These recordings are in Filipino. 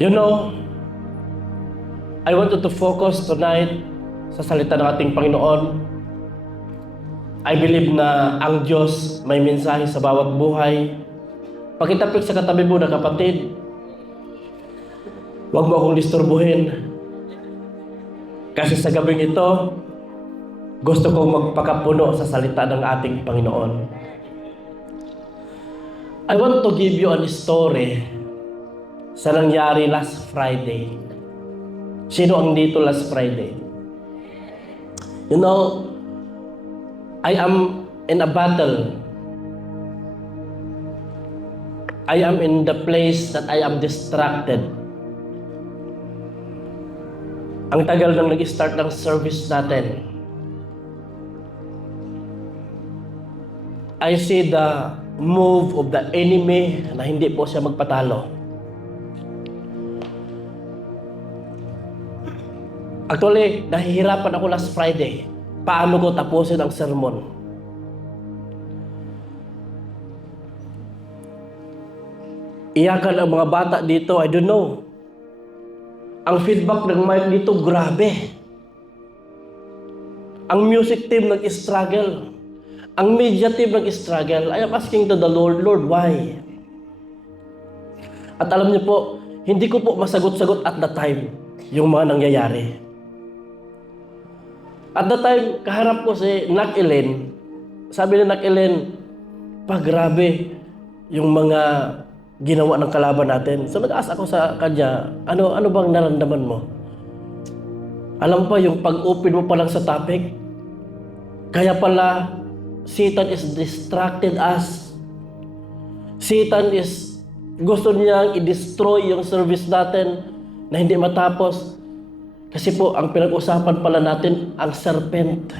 You know, I wanted to focus tonight sa salita ng ating Panginoon. I believe na ang Diyos may mensahe sa bawat buhay. Pakitapik sa katabi mo na kapatid, huwag mo akong disturbuhin. Kasi sa gabing ito, gusto kong magpakapuno sa salita ng ating Panginoon. I want to give you a story sa nangyari last Friday. Sino ang dito last Friday? You know, I am in a battle. I am in the place that I am distracted. Ang tagal nang nag-start ng service natin. I see the move of the enemy na hindi po siya magpatalo. Actually, nahihirapan ako last Friday. Paano ko tapusin ang sermon? Iyakan ang mga bata dito, I don't know. Ang feedback ng mic dito, grabe. Ang music team nag-struggle. Ang media team nag-struggle. I am asking to the Lord, Lord, why? At alam niyo po, hindi ko po masagot-sagot at the time yung mga nangyayari. At the time, kaharap ko si Nak Ellen. Sabi ni Nak Ellen, grabe yung mga ginawa ng kalaban natin. So nag-ask ako sa kanya, ano bang naramdaman mo? Alam pa yung pag-open mo pa lang sa topic, kaya pala Satan is distracted us. Satan is gusto niyang i-destroy yung service natin na hindi matapos. Kasi po, ang pinag-usapan pala natin, ang serpent.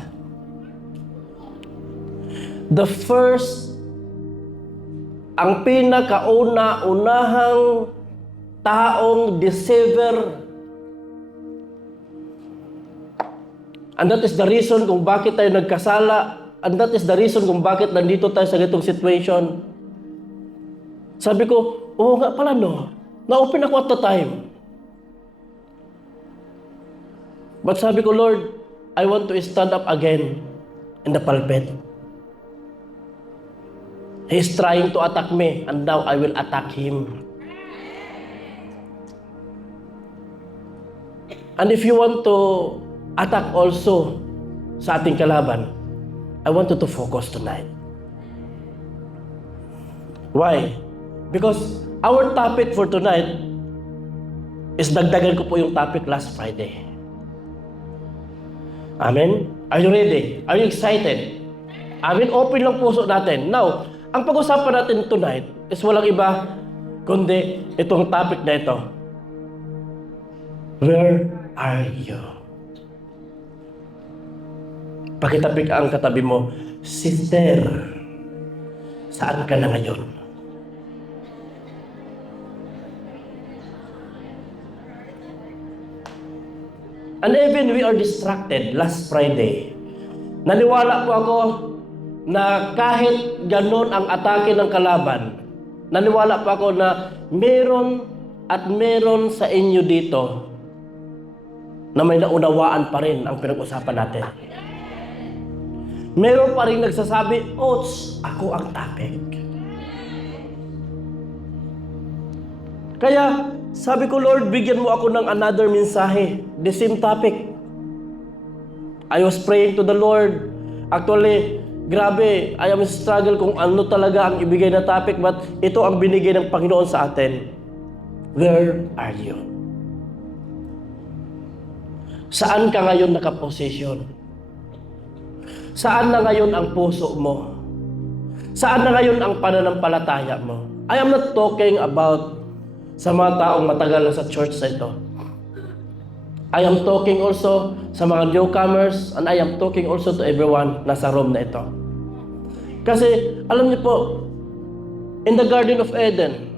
The first, ang pinakauna-unahang taong deceiver. And that is the reason kung bakit tayo nagkasala. And that is the reason kung bakit nandito tayo sa ganitong situation. Sabi ko, oo nga pala no. Na-open ako at the time. But sabi ko, Lord, I want to stand up again in the pulpit. He is trying to attack me, and now I will attack him. And if you want to attack also sa ating kalaban, I want you to focus tonight. Why? Because our topic for tonight is dagdagan ko po yung topic last Friday. Amen? Are you ready? Are you excited? Amen? Open lang puso natin. Now, ang pag-usapan natin tonight is walang iba kundi itong topic na ito. Where are you? Pakitapik ang katabi mo, Sister, saan ka na ngayon? And even we are distracted last Friday. Naniwala po ako na kahit ganon ang atake ng kalaban, naniwala po ako na meron sa inyo dito na may naunawaan pa rin ang pinag-usapan natin. Meron pa rin nagsasabi, Ouch, ako ang topic. Kaya, sabi ko, Lord, bigyan mo ako ng another mensahe. The same topic. I was praying to the Lord. Actually, grabe, I am struggle kung ano talaga ang ibigay na topic, but ito ang binigay ng Panginoon sa atin. Where are you? Saan ka ngayon nakaposisyon? Saan na ngayon ang puso mo? Saan na ngayon ang pananampalataya mo? I am not talking about sa mga taong matagal na sa church na ito. I am talking also sa mga newcomers, and I am talking also to everyone na sa room na ito. Kasi, alam niyo po, in the Garden of Eden,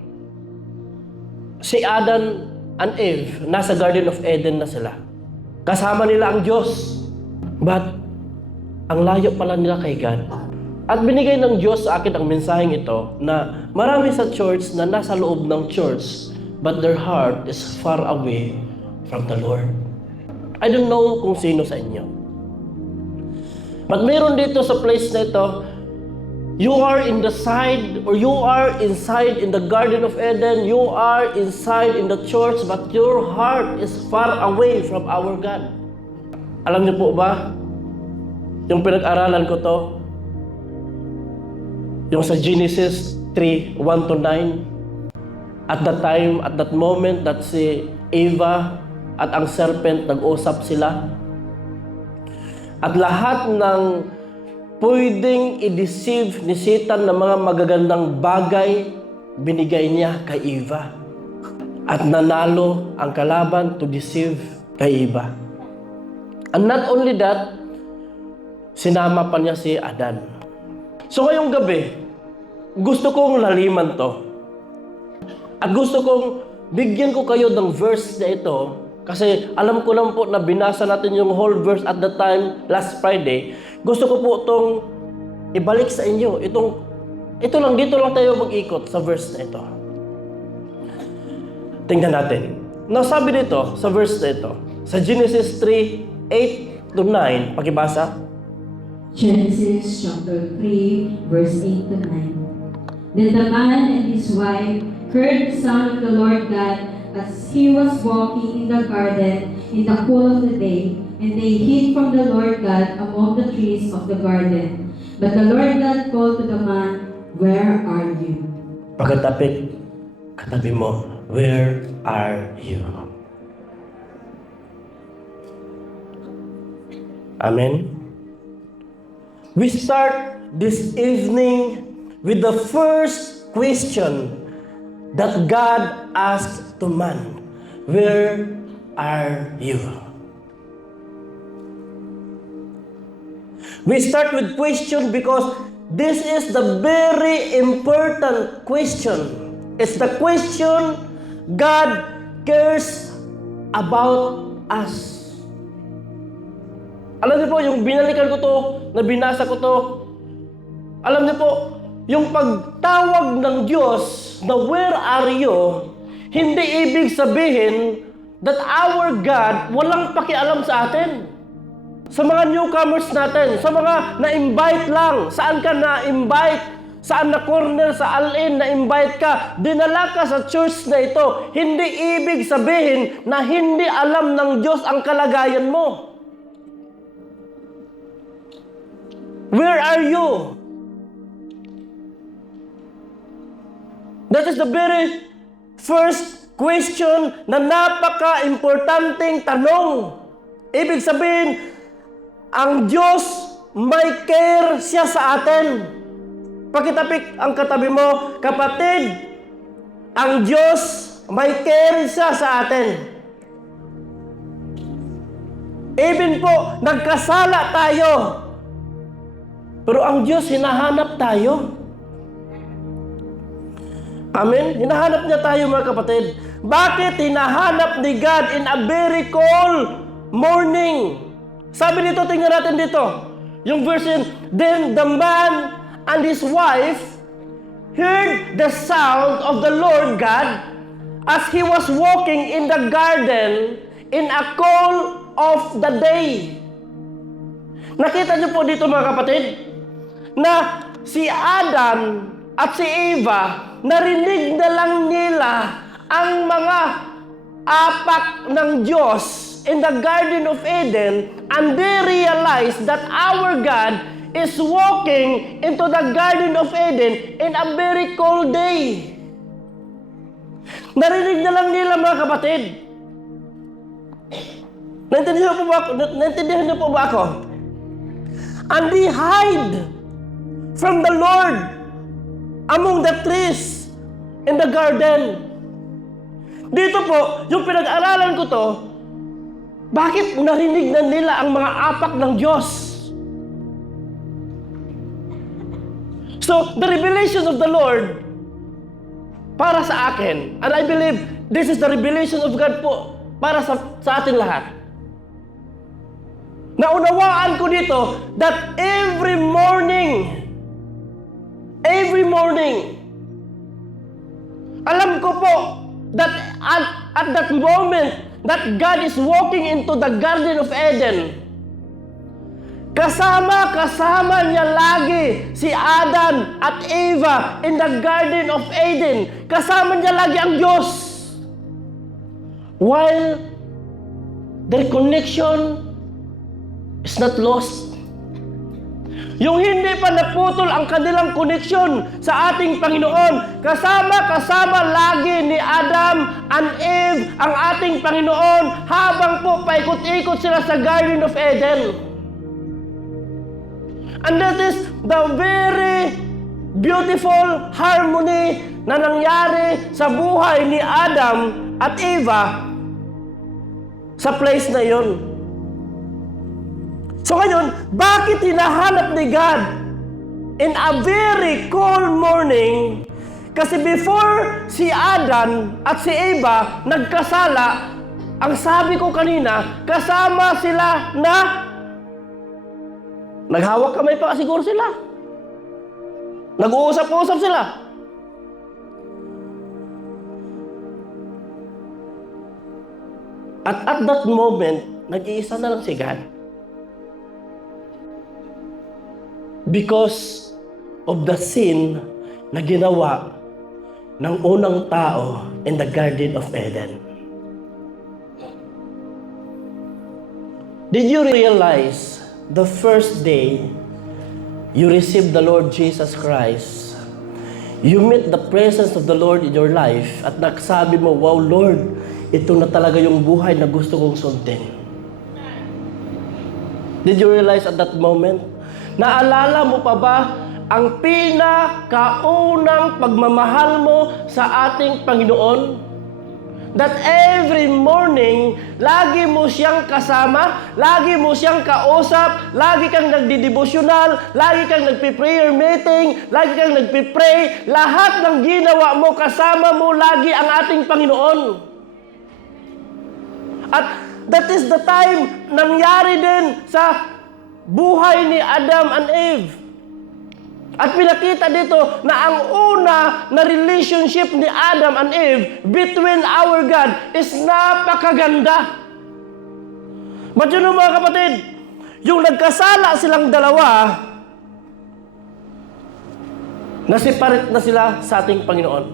si Adam and Eve, nasa Garden of Eden na sila. Kasama nila ang Diyos. But, ang layo pala nila kay God. At binigay ng Diyos sa akin ang mensaheng ito na marami sa church na nasa loob ng church but their heart is far away from the Lord. I don't know kung sino sa inyo. But meron dito sa place na ito, you are in the side or you are inside in the Garden of Eden, you are inside in the church, but your heart is far away from our God. Alam niyo po ba, yung pinag-aralan ko to, yung sa Genesis 3, 1 to 9, at that moment that si Eva at ang serpent nag-usap sila, at lahat ng pwedeng i-deceive ni Satan ng mga magagandang bagay, binigay niya kay Eva. At nanalo ang kalaban to deceive kay Eva. And not only that, sinama pa niya si Adan. So ngayong gabi, gusto kong laliman to. At gusto kong bigyan ko kayo ng verse na ito, kasi alam ko lang po na binasa natin yung whole verse at the time last Friday. Gusto ko po itong ibalik sa inyo. Ito lang, dito lang tayo mag-ikot sa verse na ito. Tingnan natin. Now, sabi dito sa verse na ito, sa Genesis 3, 8 to 9, pakibasa. Genesis chapter 3, verse 8 to 9. Then the man and his wife heard the sound of the Lord God as he was walking in the garden in the cool of the day, and they hid from the Lord God among the trees of the garden. But the Lord God called to the man, "Where are you?" Pagkatapik, katabi mo, where are you? Amen? We start this evening with the first question that God asked to man. Where are you? We start with question because this is the very important question. It's the question God cares about us. Alam niyo po, yung binalikan ko to, na binasa ko to, alam niyo po, yung pagtawag ng Diyos na where are you, hindi ibig sabihin that our God walang pakialam sa atin. Sa mga newcomers natin, sa mga na-invite lang, saan ka na-invite, saan na corner, sa all-in na-invite ka, dinala ka sa church na ito, hindi ibig sabihin na hindi alam ng Diyos ang kalagayan mo. Where are you? That is the very first question na napaka-importanting tanong. Ibig sabihin, ang Diyos may care siya sa atin. Pakitapik ang katabi mo, kapatid, ang Diyos may care siya sa atin. Even po, nagkasala tayo. Pero ang Diyos, hinahanap tayo. Amen? Hinahanap niya tayo, mga kapatid. Bakit hinahanap ni God in a very cold morning? Sabi dito, tingnan natin dito. Yung verse in, then the man and his wife heard the sound of the Lord God as he was walking in the garden in a cool of the day. Nakita niyo po dito, mga kapatid, na si Adam at si Eva, narinig na lang nila ang mga apak ng Diyos in the Garden of Eden, and they realized that our God is walking into the Garden of Eden in a very cold day. Narinig na lang nila, mga kapatid. Naintindihan niyo po ba ako? And they hide from the Lord among the trees in the garden. Dito po, yung pinag-aralan ko to, bakit narinig na nila ang mga apak ng Diyos? So, the revelation of the Lord para sa akin, and I believe this is the revelation of God po para sa ating lahat. Naunawaan ko dito that every morning, alam ko po that at that moment that God is walking into the Garden of Eden, kasama niya lagi si Adam at Eva in the Garden of Eden. Kasama niya lagi ang Diyos. While their connection is not lost. Yung hindi pa naputol ang kanilang koneksyon sa ating Panginoon, kasama lagi ni Adam and Eve ang ating Panginoon habang po paikot-ikot sila sa Garden of Eden. And that is the very beautiful harmony na nangyari sa buhay ni Adam at Eva sa place na yon. So ngayon, bakit hinahanap ni God in a very cold morning? Kasi before si Adam at si Eva nagkasala, ang sabi ko kanina, kasama sila na naghawak kamay pa siguro sila. Nag-uusap-usap sila. At that moment, nag-iisa na lang si God. Because of the sin na ginawa ng unang tao in the Garden of Eden. Did you realize the first day you received the Lord Jesus Christ, you meet the presence of the Lord in your life at nagsabi mo, wow Lord, ito na talaga yung buhay na gusto kong sundin. Did you realize at that moment? Naalala mo pa ba ang pinakaunang pagmamahal mo sa ating Panginoon? That every morning, lagi mo siyang kasama, lagi mo siyang kausap, lagi kang nagdidevosyonal, lagi kang nagpi-prayer meeting, lagi kang nagpi-pray, lahat ng ginawa mo, kasama mo lagi ang ating Panginoon. At that is the time nangyari din sa buhay ni Adam and Eve. At pinakita dito na ang una na relationship ni Adam and Eve between our God is napakaganda. But yun mga kapatid, yung nagkasala silang dalawa, nasiparit na sila sa ating Panginoon.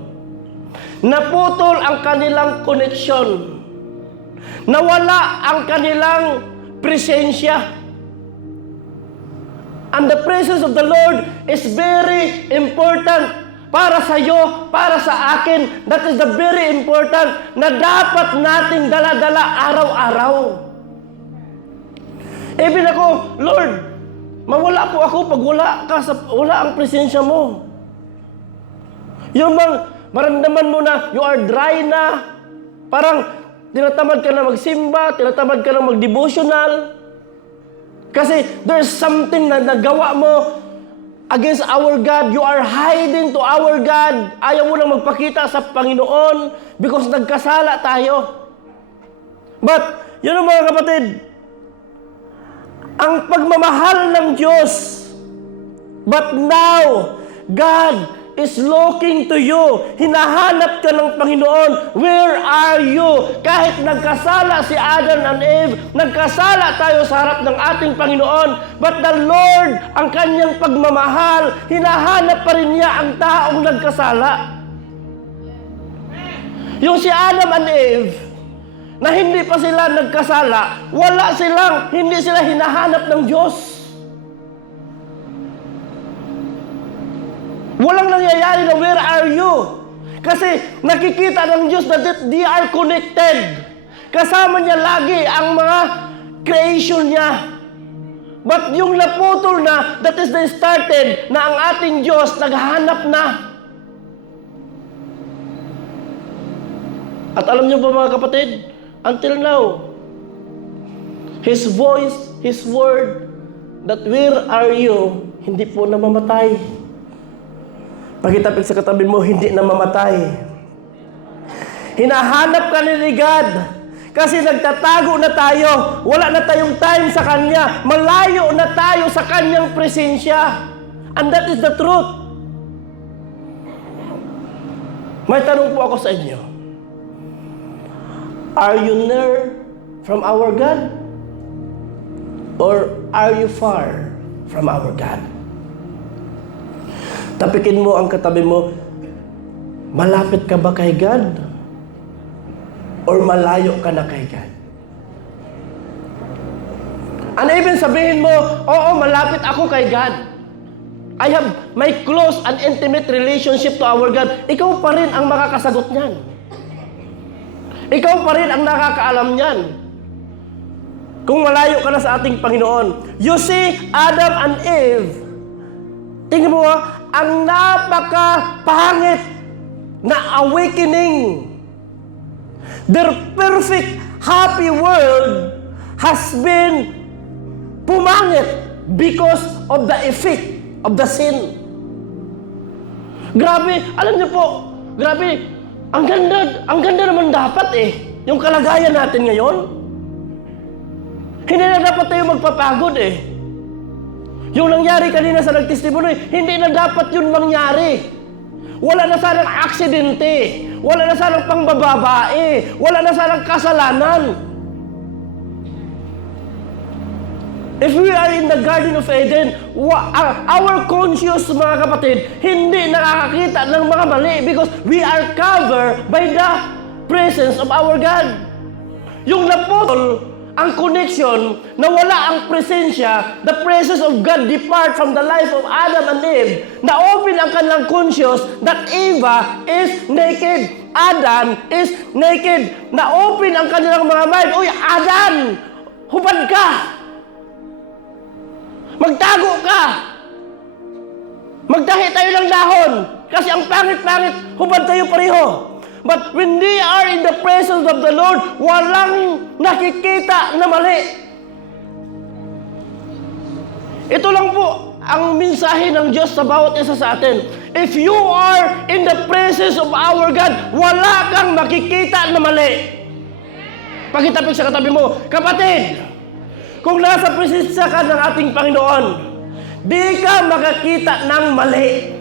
Naputol ang kanilang koneksyon. Nawala ang kanilang presensya. And the presence of the Lord is very important para sa iyo, para sa akin. That is the very important na dapat nating dala-dala araw-araw. Even ako, Lord, mawala po ako pag wala ang presensya mo. Yung maramdaman mo na you are dry na, parang tinatamad ka na magsimba, tinatamad ka na mag-devotional. Kasi there's something na nagawa mo against our God. You are hiding to our God. Ayaw mo lang magpakita sa Panginoon because nagkasala tayo. But, yun mga kapatid, ang pagmamahal ng Diyos. But now, God is looking to you. Hinahanap ka ng Panginoon. Where are you? Kahit nagkasala si Adam and Eve, nagkasala tayo sa harap ng ating Panginoon. But the Lord, ang kanyang pagmamahal, hinahanap pa rin niya ang taong nagkasala. Yung si Adam and Eve, na hindi pa sila nagkasala, hindi sila hinahanap ng Diyos. Walang nangyayari na where are you? Kasi nakikita ng Diyos na they are connected. Kasama niya lagi ang mga creation niya. But yung naputol na, that is the started na ang ating Diyos naghahanap na. At alam niyo ba mga kapatid, until now, His voice, His word, that where are you, hindi po namamatay. Pagitapik sa katabi mo, hindi na mamatay. Hinahanap ka ni God. Kasi nagtatago na tayo. Wala na tayong time sa Kanya. Malayo na tayo sa Kanyang presensya. And that is the truth. May tanong po ako sa inyo. Are you near from our God? Or are you far from our God? Tapikin mo ang katabi mo, malapit ka ba kay God? Or malayo ka na kay God? Ano ibig sabihin mo, oo, malapit ako kay God. I have my close and intimate relationship to our God. Ikaw pa rin ang makakasagot niyan. Ikaw pa rin ang nakakaalam niyan. Kung malayo ka na sa ating Panginoon. You see, Adam and Eve, tingnan mo, ang napaka-pangit na awakening. Their perfect, happy world has been pumangit because of the effect of the sin. Grabe, alam niyo po, grabe, ang ganda naman dapat yung kalagayan natin ngayon. Hindi na dapat tayo magpapagod Yung nangyari kanina sa nagtestimono, hindi na dapat yun mangyari. Wala na sanang aksidente, wala na sanang pangbababae, wala na sanang kasalanan. If we are in the Garden of Eden, our conscious, mga kapatid, hindi nakakakita ng mga mali because we are covered by the presence of our God. Yung naputol ang connection, na wala ang presensya, the presence of God depart from the life of Adam and Eve, na-open ang kanilang conscious that Eva is naked, Adam is naked, na-open ang kanilang mga mind, uy, Adam, hubad ka! Magtago ka! Magtahi tayo ng dahon! Kasi ang pangit-pangit, hubad tayo pareho. But when they are in the presence of the Lord, walang nakikita na mali. Ito lang po ang mensahe ng Diyos sa bawat isa sa atin. If you are in the presence of our God, wala kang makikita na mali. Pagitapik sa katabi mo, kapatid, kung nasa presensya ka ng ating Panginoon, di ka makakita ng mali.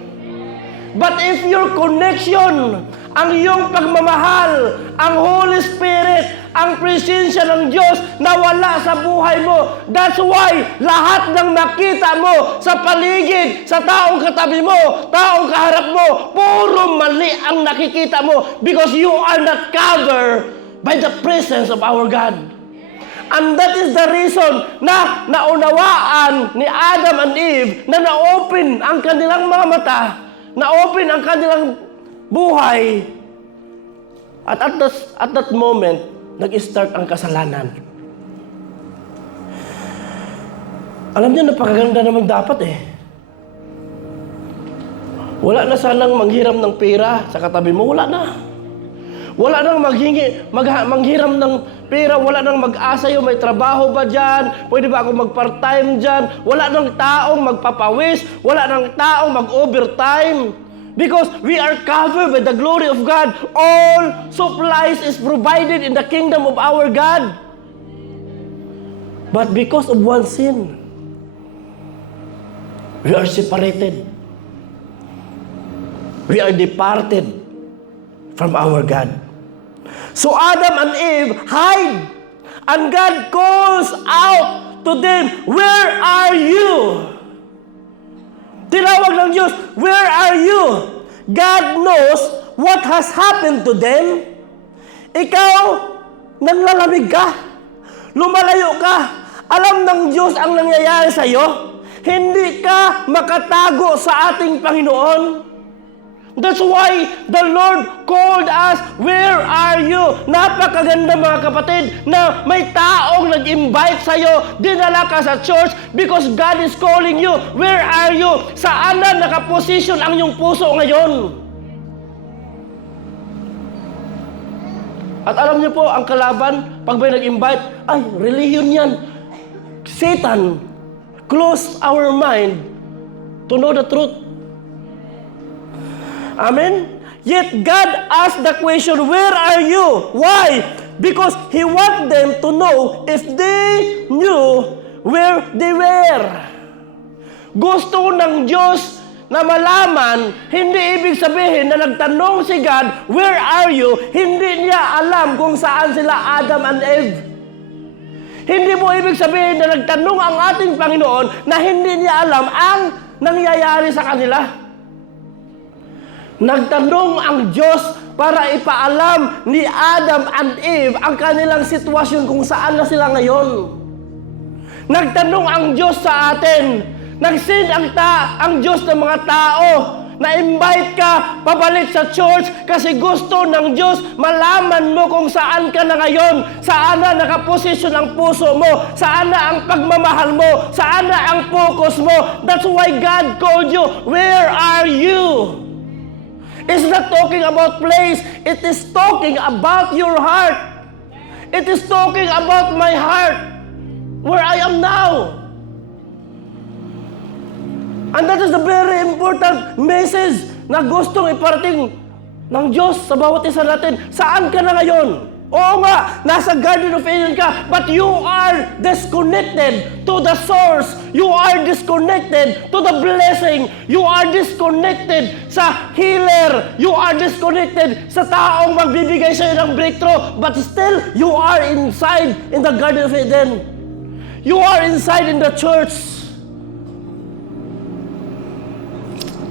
But if your connection, ang iyong pagmamahal, ang Holy Spirit, ang presensya ng Diyos na wala sa buhay mo, that's why lahat ng nakita mo sa paligid, sa taong katabi mo, taong kaharap mo, puro mali ang nakikita mo because you are not covered by the presence of our God. And that is the reason na naunawaan ni Adam and Eve na na-open ang kanilang mga mata, na-open ang kanilang buhay. At at that moment, nag-start ang kasalanan. Alam niyo, napakaganda naman dapat Wala na sanang manghiram ng pera sa katabi mo, wala na. Wala nang manghiram ng pera, wala nang mag-asa yung may trabaho ba dyan, pwede ba ako mag-part-time dyan, wala nang taong magpapawis, wala nang taong mag-overtime. Because we are covered by the glory of God. All supplies is provided in the kingdom of our God. But because of one sin, we are separated. We are departed from our God. So Adam and Eve hide, and God calls out to them, "Where are you?" Tinawag ng Diyos, "Where are you?" God knows what has happened to them. Ikaw, nanlalamig ka, lumalayo ka, alam ng Diyos ang nangyayari sa iyo. Hindi ka makatago sa ating Panginoon. That's why the Lord called us, "Where are you?" Napakaganda mga kapatid na may taong nag-invite sa'yo, dinala ka sa church because God is calling you. Where are you? Saan na nakaposisyon ang iyong puso ngayon? At alam niyo po, ang kalaban, pag may nag-invite, ay, religion yan. Satan close our mind to know the truth. Amen? Yet God asked the question, "Where are you?" Why? Because He wants them to know if they knew where they were. Gusto ng Diyos na malaman, hindi ibig sabihin na nagtanong si God, where are you? Hindi niya alam kung saan sila Adam and Eve. Hindi mo ibig sabihin na nagtanong ang ating Panginoon na hindi niya alam ang nangyayari sa kanila. Nagtanong ang Diyos para ipaalam ni Adam and Eve ang kanilang sitwasyon kung saan na sila ngayon. Nagtanong ang Diyos sa atin. Nag-send ang Diyos ng mga tao na invite ka pabalik sa church kasi gusto ng Diyos malaman mo kung saan ka na ngayon, saan na nakaposisyon ang puso mo, saan na ang pagmamahal mo, saan na ang focus mo. That's why God called you. Where are you? It's not talking about place. It is talking about your heart. It is talking about my heart. Where I am now. And that is the very important message na gustong iparating ng Diyos sa bawat isa natin. Saan ka na ngayon? Oo nga, nasa Garden of Eden ka, but you are disconnected to the source. You are disconnected to the blessing. You are disconnected sa healer. You are disconnected sa taong magbibigay sa'yo ng breakthrough. But still, you are inside in the Garden of Eden. You are inside in the church.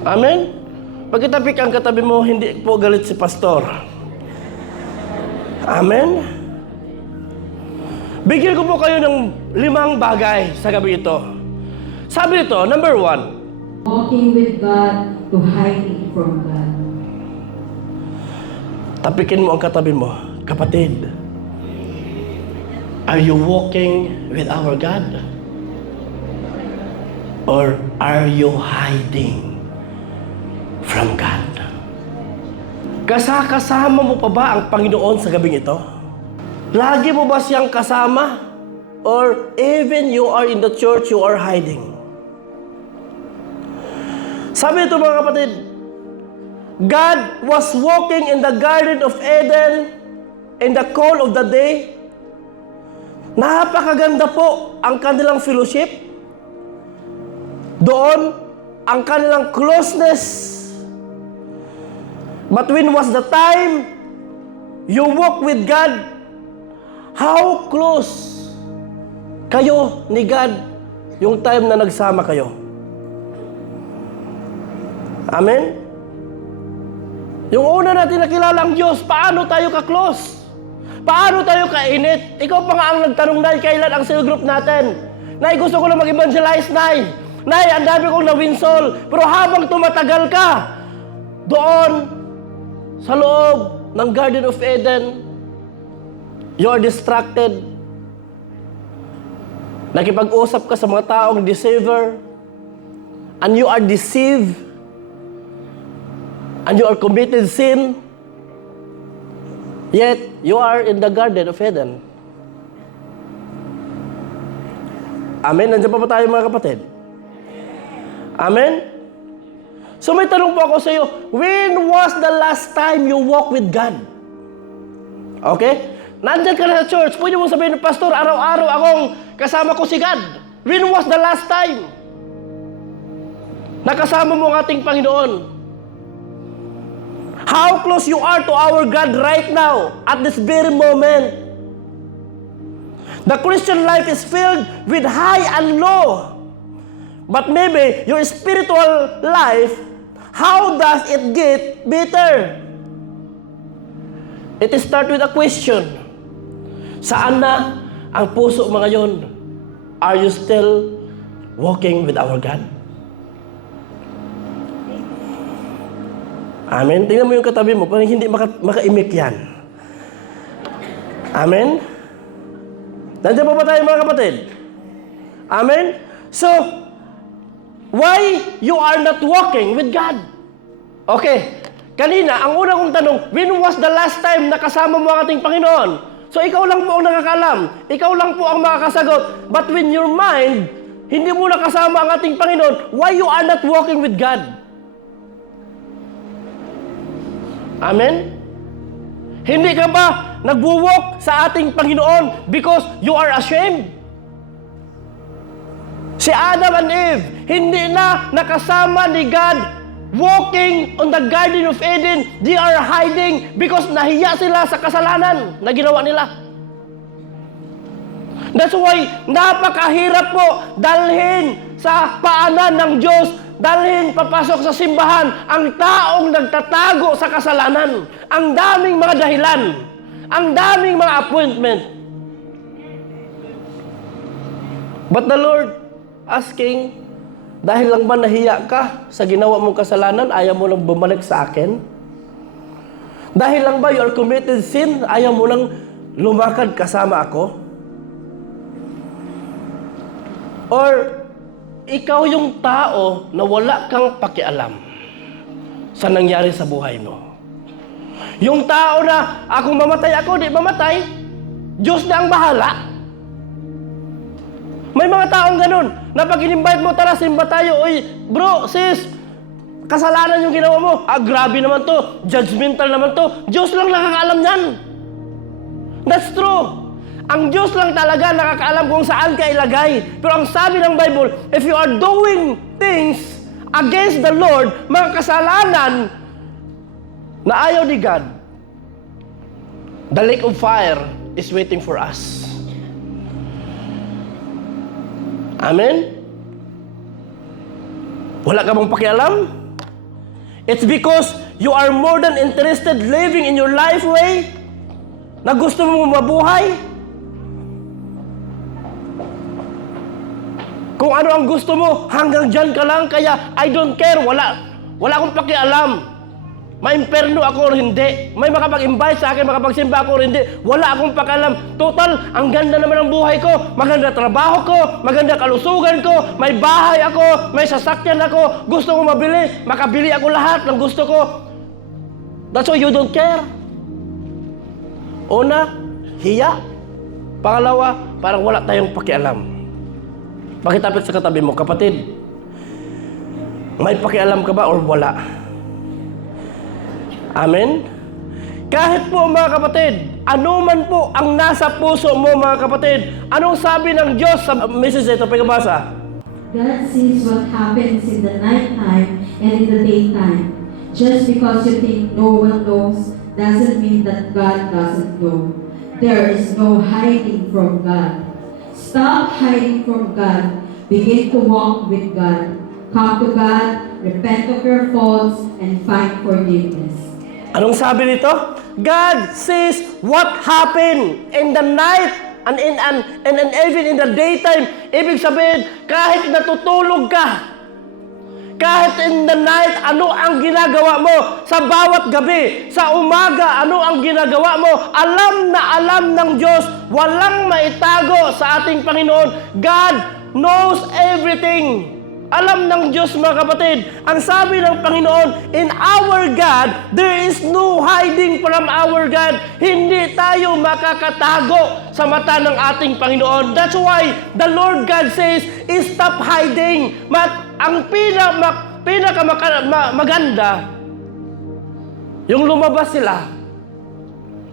Amen? Pagkitapik ang katabi mo, hindi po galit si pastor. Amen? Bigyan ko po kayo ng 5 bagay sa gabi ito. Sabi nito, number 1. Walking with God to hiding from God. Tapikin mo ang katabi mo. Kapatid, are you walking with our God? Or are you hiding from God? Kasama mo pa ba ang Panginoon sa gabing ito? Lagi mo ba siyang kasama? Or even you are in the church, you are hiding? Sabi nito mga kapatid, God was walking in the Garden of Eden in the cool of the day. Napakaganda po ang kanilang fellowship. Doon, ang kanilang closeness. But when was the time you walk with God? How close kayo ni God yung time na nagsama kayo? Amen? Yung una natin nakilala ang Diyos, paano tayo ka-close? Paano tayo kainit? Ikaw pa nga ang nagtanong, Nay, kailan ang cell group natin? Nay, gusto ko na mag-evangelize, Nay. Nay, ang dami kong na-winsol. Pero habang tumatagal ka, doon, sa loob ng Garden of Eden, you are distracted. Nakipag-usap ka sa mga taong deceiver, and you are deceived, and you are committed sin, yet you are in the Garden of Eden. Amen? Nandiyan pa ba tayo mga kapatid? Amen? So may tanong po ako sa iyo, when was the last time you walked with God? Okay? Nandiyan ka na sa church, pwede mo sabihin, Pastor, araw-araw akong kasama ko si God. When was the last time nakasama mo ang ating Panginoon? How close you are to our God right now, at this very moment. The Christian life is filled with high and low. But maybe your spiritual life, how does it get better? It start with a question. Saan na ang puso mo ngayon? Are you still walking with our God? Amen? Tingnan mo yung katabi mo, parang hindi makaimik yan. Amen? Nandiyan pa ba tayo mga kapatid? Amen? So, why you are not walking with God? Okay, kanina, ang una kong tanong, when was the last time nakasama mo ang ating Panginoon? So, ikaw lang po ang nakakalam. Ikaw lang po ang makakasagot. But when your mind, hindi mo nakasama ang ating Panginoon, why you are not walking with God? Amen? Hindi ka ba nagwo-walk sa ating Panginoon because you are ashamed? Si Adam and Eve, hindi na nakasama ni God walking on the Garden of Eden. They are hiding because nahiya sila sa kasalanan na ginawa nila. That's why napakahirap po dalhin sa paanan ng Diyos, dalhin papasok sa simbahan ang taong nagtatago sa kasalanan. Ang daming mga dahilan, ang daming mga appointment. But the Lord asking, dahil lang ba nahiya ka sa ginawa mong kasalanan, ayaw mo lang bumalik sa akin? Dahil lang ba you are committed sin, ayaw mo lang lumakad kasama ako? Or ikaw yung tao na wala kang pakialam sa nangyari sa buhay mo? Yung tao na akong mamatay ako, di mamatay, Diyos na ang bahala. May mga taong ganun, na pag in-invite mo, tara, simba tayo. Uy, bro, sis, kasalanan yung ginawa mo. Grabe naman to. Judgmental naman to. Diyos lang nakakaalam yan. That's true. Ang Diyos lang talaga nakakaalam kung saan ka ilagay. Pero ang sabi ng Bible, if you are doing things against the Lord, mga kasalanan na ayaw ni God, the lake of fire is waiting for us. Amen? Wala ka bang pakialam? It's because you are more than interested living in your life way na gusto mo mabuhay. Kung ano ang gusto mo, hanggang dyan ka lang, kaya I don't care, wala akong pakialam. Ma-imperno ako o hindi. May makapag-invite sa akin, makapagsimba ako o hindi. Wala akong pakialam. Total, ang ganda naman ng buhay ko. Maganda trabaho ko, maganda kalusugan ko, may bahay ako, may sasakyan ako, gusto ko mabili, makabili ako lahat ng gusto ko. That's why you don't care. Una, hiya. Pangalawa, parang wala tayong pakialam. Pakitapit sa katabi mo, kapatid, may pakialam ka ba or wala? Amen? Kahit po mga kapatid, ano man po ang nasa puso mo mga kapatid, anong sabi ng Diyos sa message ito? Pagkabasa. God sees what happens in the nighttime and in the daytime. Just because you think no one knows doesn't mean that God doesn't know. There is no hiding from God. Stop hiding from God. Begin to walk with God. Come to God, repent of your faults, and find forgiveness. Anong sabi nito? God sees what happened in the night and even in the daytime. Ibig sabihin, kahit natutulog ka, kahit in the night, ano ang ginagawa mo? Sa bawat gabi, sa umaga, ano ang ginagawa mo? Alam na alam ng Diyos, walang maitago sa ating Panginoon. God knows everything. Alam ng Diyos mga kapatid. Ang sabi ng Panginoon, in our God, there is no hiding from our God. Hindi tayo makakatago sa mata ng ating Panginoon. That's why the Lord God says, stop hiding. Ang maganda, yung lumabas sila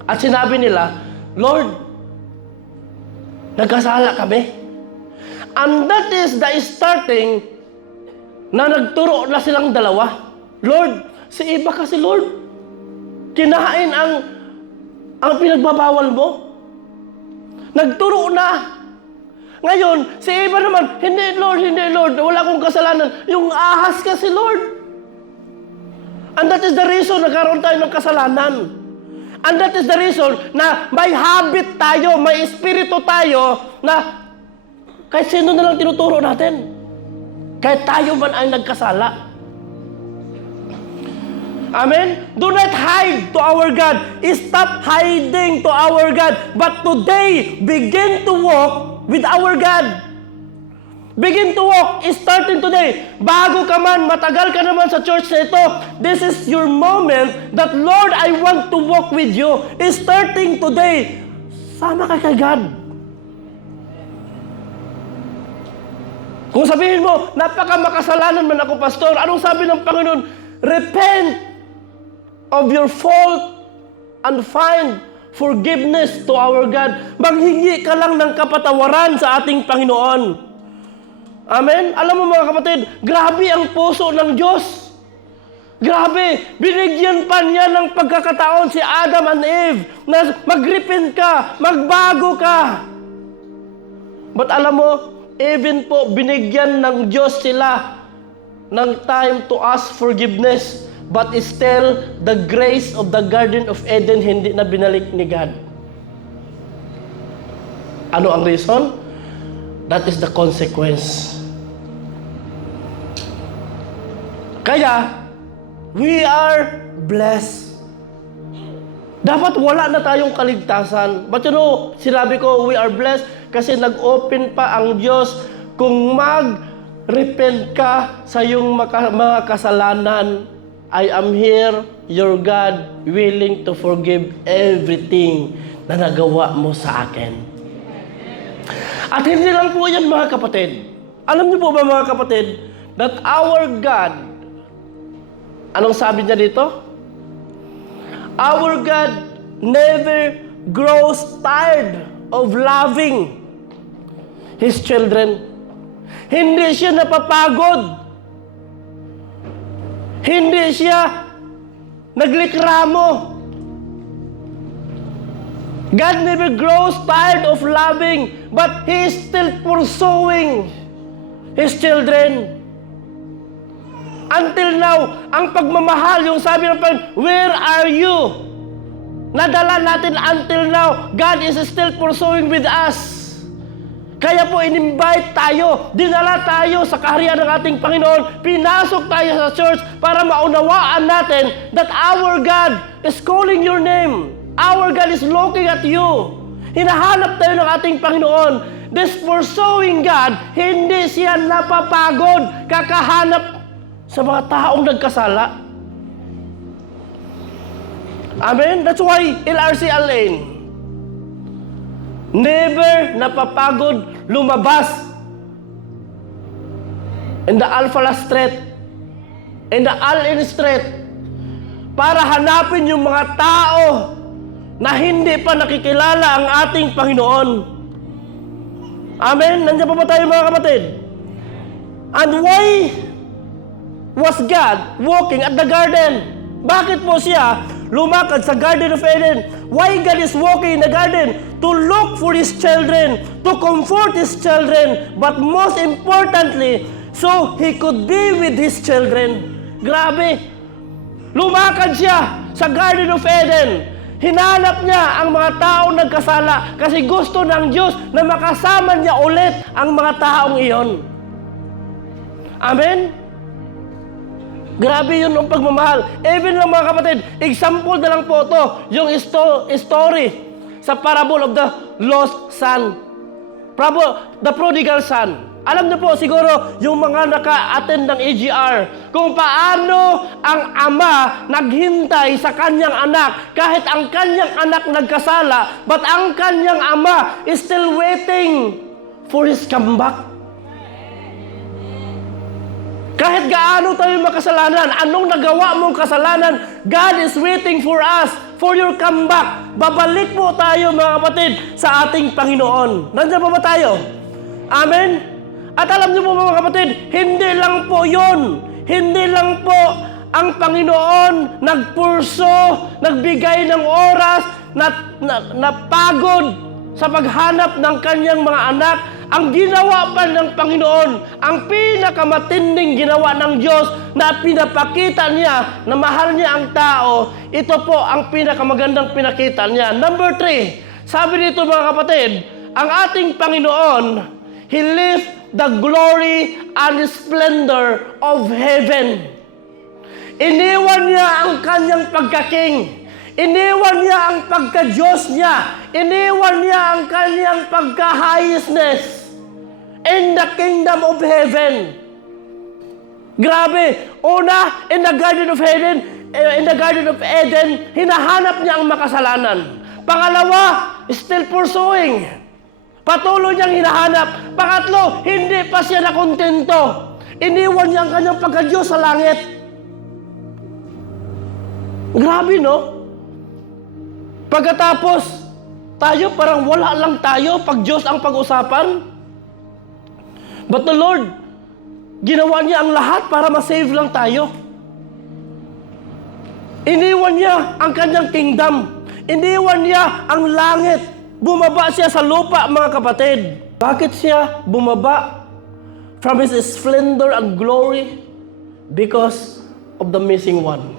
at sinabi nila, Lord, nagkasala kami. And that is the starting na nagturo na silang dalawa. Lord, si iba kasi Lord, kinahain ang pinagbabawal mo. Nagturo na. Ngayon, si iba naman, hindi Lord, wala akong kasalanan. Yung ahas kasi Lord. And that is the reason nagkaroon tayo ng kasalanan. And that is the reason na may habit tayo, may espiritu tayo na kahit sino na lang tinuturo natin. Kahit tayo man ay nagkasala. Amen? Do not hide to our God. Stop hiding to our God. But today, begin to walk with our God. Begin to walk, starting today. Bago ka man, matagal ka naman sa church na ito, this is your moment that, Lord, I want to walk with you. Starting today, sama ka kay God. Kung sabihin mo, napaka-makasalanan man ako, pastor, anong sabi ng Panginoon? Repent of your fault and find forgiveness to our God. Maghingi ka lang ng kapatawaran sa ating Panginoon. Amen? Alam mo mga kapatid, grabe ang puso ng Diyos. Grabe, binigyan pa niya ng pagkakataon si Adam and Eve na mag-repent ka, magbago ka. But alam mo, even po binigyan ng Diyos sila ng time to ask forgiveness, but still the grace of the Garden of Eden hindi na binalik ni God. Ano ang reason? That is the consequence. Kaya, we are blessed. Dapat wala na tayong kaligtasan. But you know, sinabi ko, we are blessed kasi nag-open pa ang Diyos kung mag-repent ka sa iyong mga kasalanan. I am here, your God, willing to forgive everything na nagawa mo sa akin. At hindi lang po yan mga kapatid. Alam niyo po ba mga kapatid, that our God, anong sabi niya dito? Our God never grows tired of loving His children. Hindi siya napapagod. Hindi siya naglikramo. God never grows tired of loving, but He is still pursuing His children. Until now, ang pagmamahal, yung sabi ng Panginoon, where are you? Nadala natin until now, God is still pursuing with us. Kaya po in-invite tayo, dinala tayo sa kaharian ng ating Panginoon, pinasok tayo sa church para maunawaan natin that our God is calling your name. Our God is looking at you. Hinahanap tayo ng ating Panginoon. This pursuing God, hindi siya napapagod kakahanap sa mga taong nagkasala. Amen? That's why LRC Alain never napapagod lumabas in the Alphala Street, in the Al-In Street, para hanapin yung mga tao na hindi pa nakikilala ang ating Panginoon. Amen? Nandiyan pa ba tayo mga kapatid? And why was God walking at the garden? Bakit po siya lumakad sa Garden of Eden? Why God is walking in the garden? To look for His children, to comfort His children, but most importantly, so He could be with His children. Grabe! Lumakad siya sa Garden of Eden. Hinanap niya ang mga taong nagkasala kasi gusto ng Diyos na makasama niya ulit ang mga taong iyon. Amen? Grabe yun ang pagmamahal. Even lang mga kapatid, example na lang po ito, yung story sa parable of the lost son. The prodigal son. Alam niyo po siguro yung mga naka-attend ng AGR kung paano ang ama naghintay sa kanyang anak kahit ang kanyang anak nagkasala, but ang kanyang ama is still waiting for his comeback. Kahit gaano tayo makasalanan, anong nagawa mong kasalanan, God is waiting for us, for your comeback. Babalik po tayo mga kapatid sa ating Panginoon. Nandiyan pa ba tayo? Amen? At alam niyo po mga kapatid, hindi lang po yun. Hindi lang po ang Panginoon nagpurso, nagbigay ng oras, na pagod sa paghanap ng kanyang mga anak. Ang ginawa pa ng Panginoon, ang pinakamatinding ginawa ng Diyos na pinapakita niya na mahal niya ang tao, ito po ang pinakamagandang pinakita niya. Number 3, sabi dito mga kapatid, ang ating Panginoon, He left the glory and splendor of heaven. Iniwan niya ang kanyang pagkaking. Iniwan niya ang pagka-Diyos niya. Iniwan niya ang kanyang pagka-highestness in the kingdom of heaven. Grabe. Una, in the Garden of Eden, hinahanap niya ang makasalanan. Pangalawa, still pursuing. Patuloy niyang hinahanap. Pangatlo, hindi pa siya nakontento. Iniwan niya ang kanyang pagka-Diyos sa langit. Grabe, no? Pagkatapos, tayo parang wala lang tayo pag Diyos ang pag-usapan. But the Lord, ginawa niya ang lahat para ma-save lang tayo. Iniwan niya ang kanyang kingdom. Iniwan niya ang langit. Bumaba siya sa lupa, mga kapatid. Bakit siya bumaba from His splendor and glory? Because of the missing one.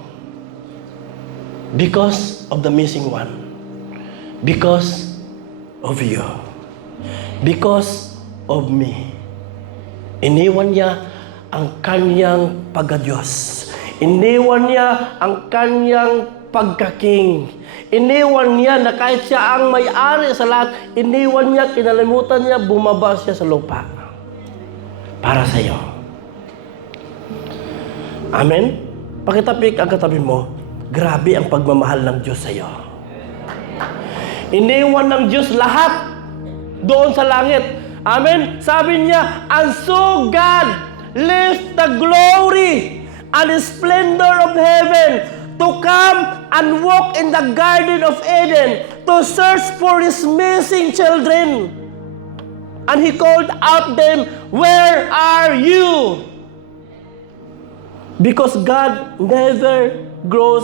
Because of the missing one. Because of you. Because of me. Iniwan niya ang kanyang pagka-Diyos. Iniwan niya ang kanyang pagka-king. Iniwan niya na kahit siya ang may-ari sa lahat, iniwan niya, kinalimutan niya, bumaba siya sa lupa. Para sa iyo. Amen? Pakitapik ang katabi mo, grabe ang pagmamahal ng Diyos sa iyo. Iniwan ng Diyos lahat doon sa langit. Amen? Sabi niya, and so God left the glory and the splendor of heaven to come and walk in the Garden of Eden to search for His missing children. And He called out them, where are you? Because God never grows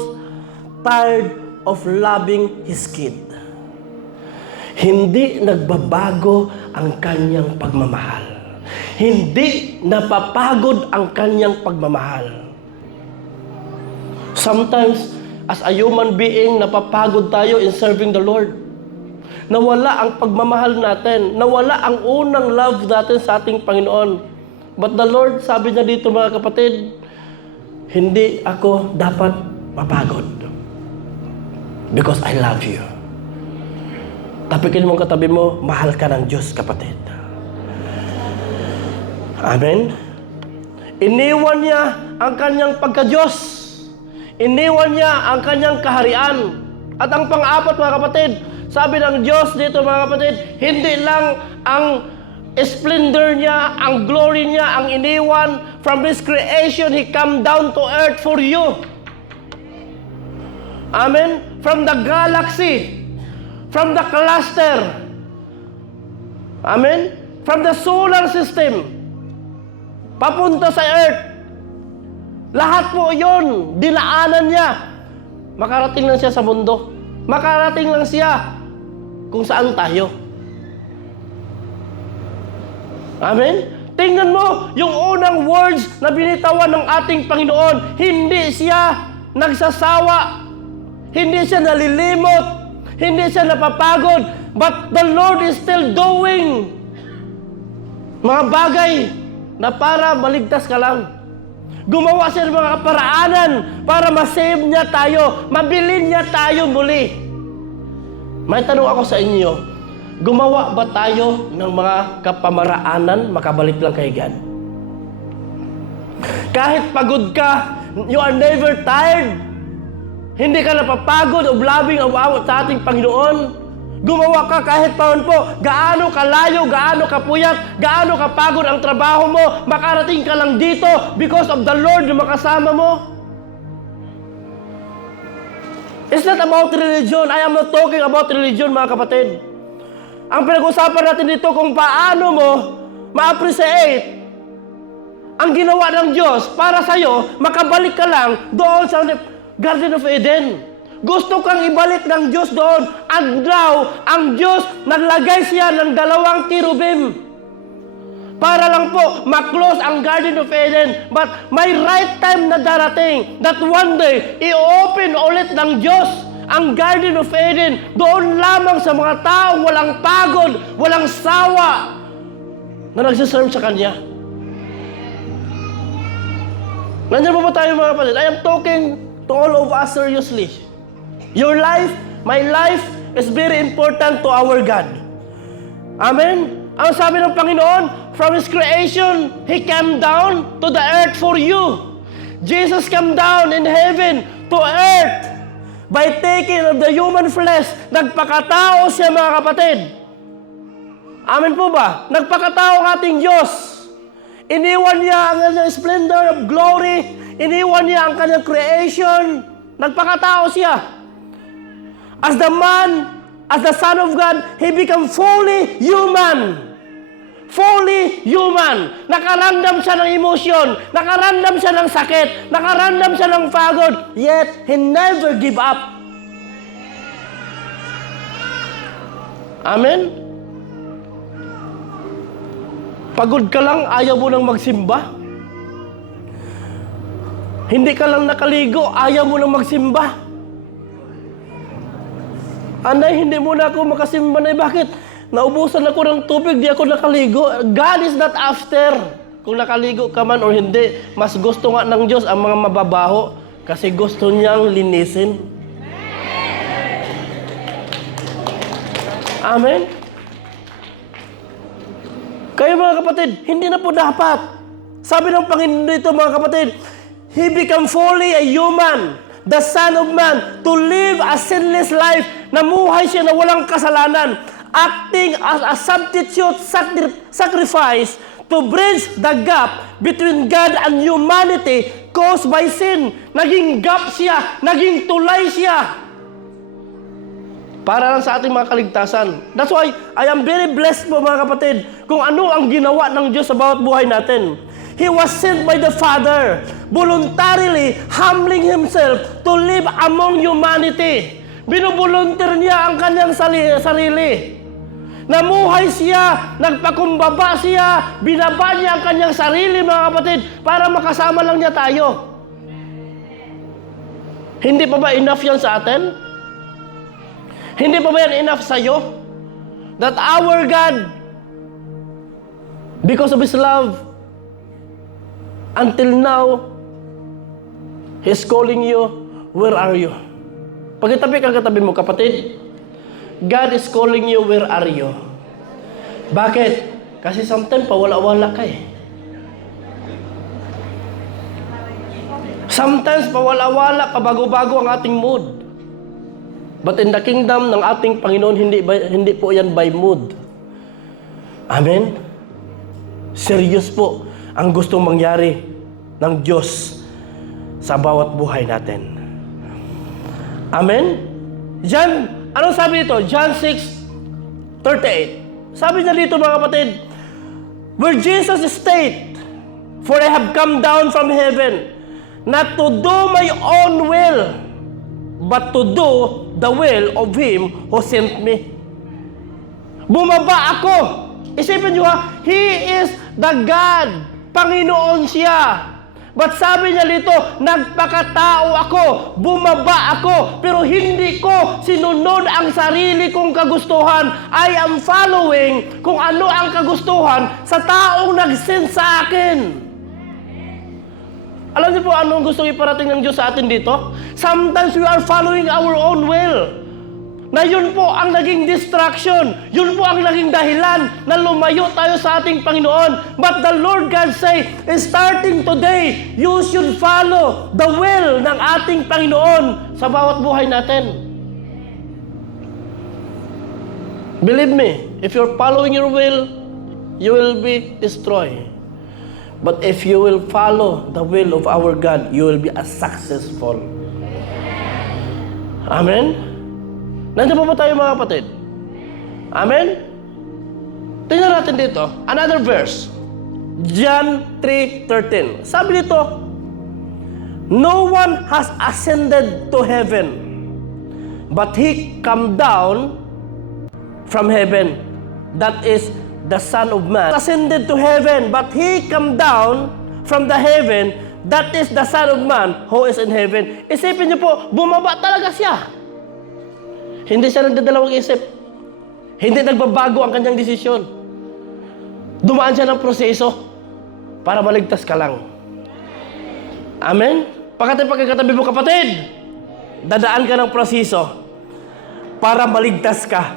tired of loving His kid. Hindi nagbabago ang kanyang pagmamahal. Hindi napapagod ang kanyang pagmamahal. Sometimes, as a human being, napapagod tayo in serving the Lord. Nawala ang pagmamahal natin. Nawala ang unang love natin sa ating Panginoon. But the Lord, sabi niya dito mga kapatid, hindi ako dapat mapagod. Because I love you. Tapikin mo ang katabi mo, mahal ka ng Diyos, kapatid. Amen? Iniwan niya ang kanyang pagka-Diyos. Iniwan niya ang kanyang kaharian. At ang pang-apat, mga kapatid, sabi ng Diyos dito, mga kapatid, hindi lang ang splendor niya, ang glory niya, ang iniwan from His creation, He come down to earth for you. Amen? From the galaxy, from the cluster, amen? From the solar system, papunta sa earth. Lahat po yun, dinaanan niya. Makarating lang siya sa mundo. Makarating lang siya kung saan tayo. Amen? Tingnan mo, yung unang words na binitawan ng ating Panginoon, hindi siya nagsasawa. Hindi siya nalilimot. Hindi siya napapagod. But the Lord is still doing mga bagay na para maligtas ka lang. Gumawa siya ng mga kaparaanan para masave niya tayo, mabilin niya tayo muli. May tanong ako sa inyo, gumawa ba tayo ng mga kapamaraanan makabalik lang kay God? Kahit pagod ka, you are never tired. Hindi ka napapagod o labing awawat sa ating Panginoon. Gumawa ka kahit paon po, gaano kalayo, gaano kapuyat, gaano kapagod ang trabaho mo, makarating ka lang dito because of the Lord na makasama mo. It's not about religion. I am not talking about religion, mga kapatid. Ang pinag-usapan natin dito kung paano mo ma-appreciate ang ginawa ng Diyos para sa'yo, makabalik ka lang doon sa Garden of Eden. Gusto kang ibalik ng Diyos doon. And now, ang Diyos, naglagay siya ng 2 kirubim. Para lang po, ma-close ang Garden of Eden. But may right time na darating that one day, i-open ulit ng Diyos ang Garden of Eden. Doon lamang sa mga taong walang pagod, walang sawa, na nagsiserve sa Kanya. Nandiyan po ba tayo, mga kapatid? I am talking to all of us seriously. Your life, my life, is very important to our God. Amen? Ang sabi ng Panginoon, from His creation, He came down to the earth for you. Jesus came down in heaven to earth by taking of the human flesh. Nagpakatao siya, mga kapatid. Amen po ba? Nagpakatao ang ating Diyos. Iniwan niya ang kanyang splendor of glory. Iniwan niya ang kanyang creation. Nagpakatao siya. As the man, as the Son of God, He became fully human. fully human. Nakaramdam siya ng emosyon, nakaramdam siya ng sakit, nakaramdam siya ng pagod, yet He never give up. Amen? Pagod ka lang, ayaw mo nang magsimba. Hindi ka lang nakaligo, ayaw mo nang magsimba. Anay, hindi mo na ako makasimba na. Bakit? Naubusan ako ng tubig, di ako nakaligo. God is not after kung nakaligo ka man or hindi. Mas gusto nga ng Diyos ang mga mababaho kasi gusto niyang linisin. Amen? Kaya mga kapatid, hindi na po dapat. Sabi ng Panginoon dito mga kapatid, He became fully a human, the Son of Man, to live a sinless life. Namuhay siya na walang kasalanan, acting as a substitute sacrifice to bridge the gap between God and humanity caused by sin. Naging gap siya, naging tulay siya para lang sa ating mga kaligtasan. That's why I am very blessed po mga kapatid kung ano ang ginawa ng Diyos sa bawat buhay natin. He was sent by the Father, voluntarily humbling Himself to live among humanity. Binubuluntir niya ang kanyang sarili. Namuhay siya, nagpakumbaba siya, binaba niya ang kanyang sarili mga kapatid para makasama lang niya tayo. Hindi pa ba enough yan sa atin? Hindi pa ba yan enough sa'yo? That our God, because of His love, until now, He's calling you, where are you? Pagkatabi kang katabi mo, kapatid, God is calling you, where are you? Bakit? Kasi sometimes pawala-wala ka eh. Sometimes pawala-wala, pabago-bago ang ating mood. But in the kingdom ng ating Panginoon, hindi po yan by mood. Amen? Serious po ang gustong mangyari ng Diyos sa bawat buhay natin. Amen? John, anong sabi dito? John 6:38. Sabi niya dito mga kapatid, where Jesus state, for I have come down from heaven, not to do my own will, but to do the will of Him who sent me. Bumaba ako. Isipin nyo ha, He is the God. Panginoon siya. But sabi niya dito, nagpakatao ako, bumaba ako, pero hindi ko sinunod ang sarili kong kagustuhan. I am following kung ano ang kagustuhan sa taong nag-send sa akin. Alam niyo po anong gusto iparating ng Diyos sa atin dito? Sometimes we are following our own will. Na yun po ang naging distraction. Yun po ang naging dahilan na lumayo tayo sa ating Panginoon. But the Lord God say, starting today, you should follow the will ng ating Panginoon sa bawat buhay natin. Believe me, if you're following your will, you will be destroyed. But if you will follow the will of our God, you will be as successful. Amen? Nandiyan po ba tayo mga kapatid? Amen? Tingnan natin dito. Another verse. John 3:13. Sabi dito, no one has ascended to heaven, but He come down from heaven. That is the Son of Man. Ascended to heaven, but He come down from the heaven. That is the Son of Man who is in heaven. Isipin niyo po, bumaba talaga siya. Hindi siya nagdadalawang isip. Hindi nagbabago ang kanyang desisyon. Dumaan siya ng proseso para maligtas ka lang. Amen? Pagkatabi mo kapatid, dadaan ka ng proseso para maligtas ka.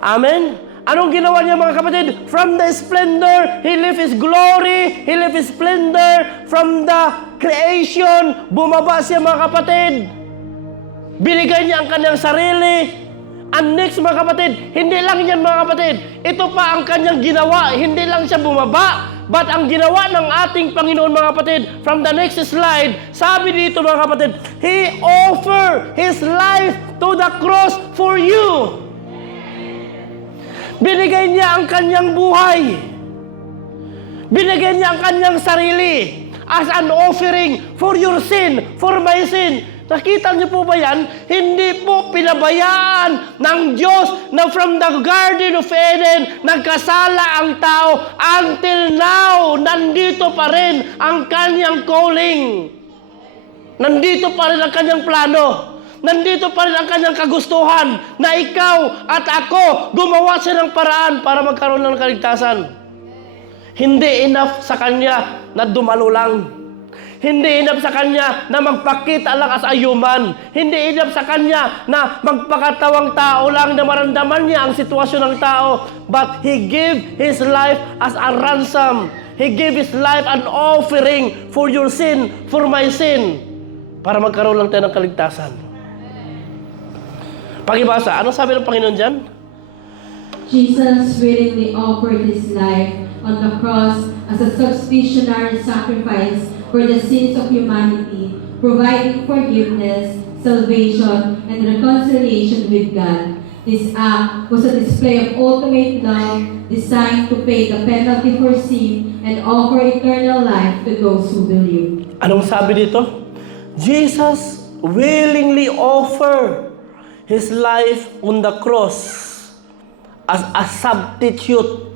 Amen? Anong ginawa niya mga kapatid? From the splendor, He left His glory, He left His splendor. From the creation, bumaba siya mga kapatid. Binigay niya ang kanyang sarili. And next mga kapatid, hindi lang yan mga kapatid. Ito pa ang kanyang ginawa. Hindi lang siya bumaba, but ang ginawa ng ating Panginoon mga kapatid. From the next slide, sabi dito mga kapatid, He offered His life to the cross for you. Binigay niya ang kanyang buhay. Binigay niya ang kanyang sarili as an offering for your sin, for my sin. Nakita niyo po ba yan? Hindi po pinabayaan ng Diyos na from the Garden of Eden, nagkasala ang tao. Until now, nandito pa rin ang kanyang calling. Nandito pa rin ang kanyang plano. Nandito pa rin ang kanyang kagustuhan na ikaw at ako gumawa siya ng paraan para magkaroon ng kaligtasan. Hindi enough sa kanya na dumalo lang. Hindi enough sa kanya na magpakita lang as a human. Hindi enough sa kanya na magpakatawang tao lang na maramdaman niya ang sitwasyon ng tao. But He gave His life as a ransom. He gave His life an offering for your sin, for my sin. Para magkaroon lang tayo ng kaligtasan. Pakibasa, anong sabi ng Panginoon dyan? Jesus willingly offered His life on the cross as a substitutionary sacrifice for the sins of humanity, providing forgiveness, salvation, and reconciliation with God. This act was a display of ultimate love designed to pay the penalty for sin and offer eternal life to those who believe. Anong sabi dito? Jesus willingly offered His life on the cross as a substitute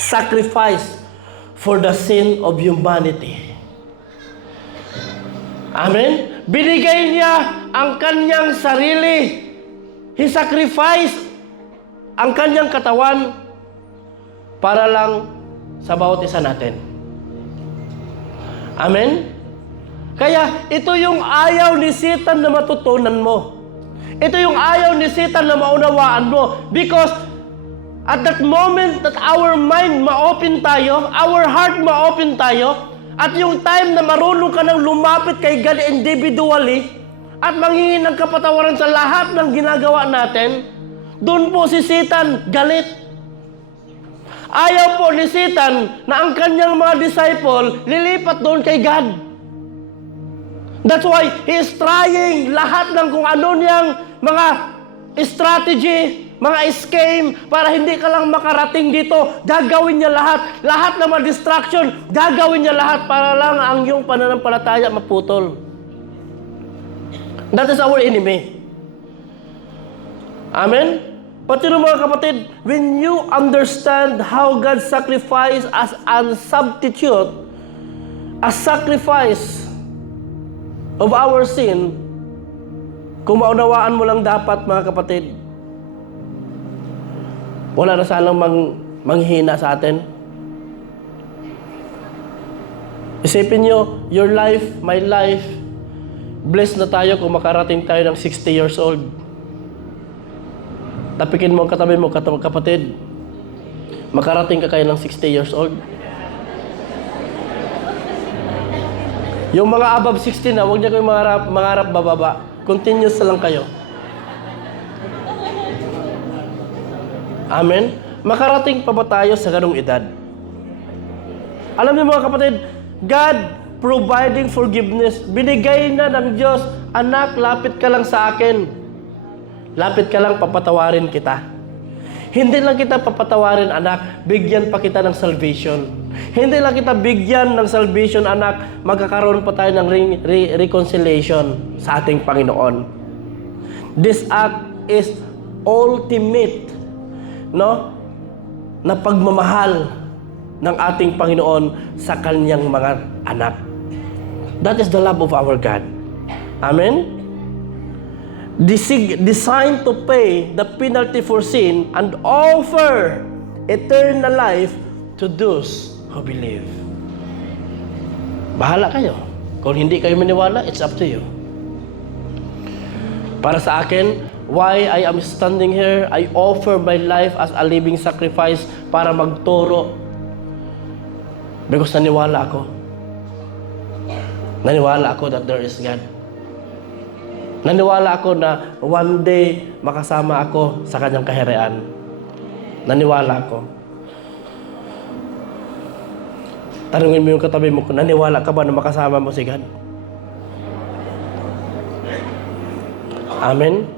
sacrifice for the sin of humanity. Amen? Binigay niya ang kanyang sarili. He sacrificed ang kanyang katawan para lang sa bawat isa natin. Amen? Kaya ito yung ayaw ni Satan na matutunan mo. Ito yung ayaw ni Satan na maunawaan mo. Because at that moment that our mind ma-open tayo, our heart ma-open tayo, at yung time na marunong ka nang lumapit kay God individually at manghingi ng kapatawaran sa lahat ng ginagawa natin, doon po si Satan galit. Ayaw po ni Satan na ang kanyang mga disciple lilipat doon kay God. That's why he is trying lahat ng kung ano niyang mga strategy, mga scheme, para hindi ka lang makarating dito. Gagawin niya lahat. Lahat ng mga distraction, gagawin niya lahat para lang ang iyong pananampalataya maputol. That is our enemy. Amen? But you know mga kapatid, when you understand how God sacrificed as a substitute, a sacrifice of our sin, kung maunawaan mo lang dapat mga kapatid, wala na sanang manghihina sa atin. Isipin nyo, your life, my life, blessed na tayo kung makarating tayo ng 60 years old. Tapikin mo ang katabi mo, kapatid, makarating ka kayo ng 60 years old. Yung mga above 60 na, huwag niyo kayong mangarap bababa. Continuous na lang kayo. Amen? Makarating pa ba tayo sa ganung edad? Alam niyo mga kapatid, God providing forgiveness. Binigay na ng Diyos, anak, lapit ka lang sa akin. Lapit ka lang, papatawarin kita. Hindi lang kita papatawarin, anak, bigyan pa kita ng salvation. Hindi lang kita bigyan ng salvation, anak, magkakaroon pa tayo ng reconciliation sa ating Panginoon. This act is ultimate, no, na pagmamahal ng ating Panginoon sa kanyang mga anak. That is the love of our God. Amen? Designed to pay the penalty for sin and offer eternal life to those who believe. Bahala kayo. Kung hindi kayo maniwala, it's up to you. Para sa akin, why I am standing here, I offer my life as a living sacrifice para magturo. Because naniwala ako. Naniwala ako that there is God. Naniwala ako na one day makasama ako sa kanyang kaharian. Naniwala ako. Tanungin mo yung katabi mo, naniwala ka ba na makasama mo si God? Amen?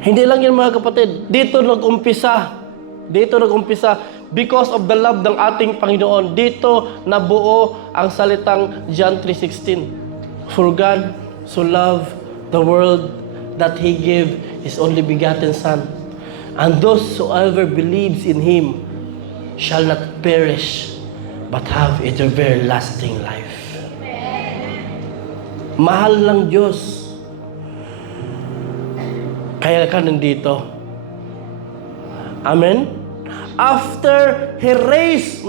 Hindi lang yan mga kapatid. Dito nag-umpisa. Because of the love ng ating Panginoon. Dito nabuo ang salitang John 3:16. For God so loved the world that He gave His only begotten Son. And whosoever believes in Him shall not perish, but have everlasting life. Mahal ng Diyos. Kaya ka nandito. Amen? After He raised,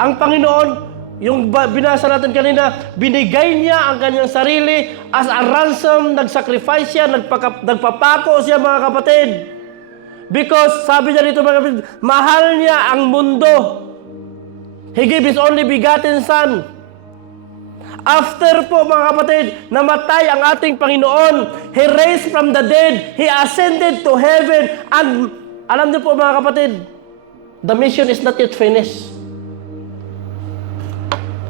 ang Panginoon, yung binasa natin kanina, binigay niya ang kanyang sarili as a ransom, nagsacrifice siya, nagpapako siya mga kapatid. Because, sabi niya dito mga kapatid, mahal niya ang mundo. He gave His only begotten Son. After po mga kapatid, namatay ang ating Panginoon. He raised from the dead. He ascended to heaven. And alam niyo po mga kapatid, the mission is not yet finished.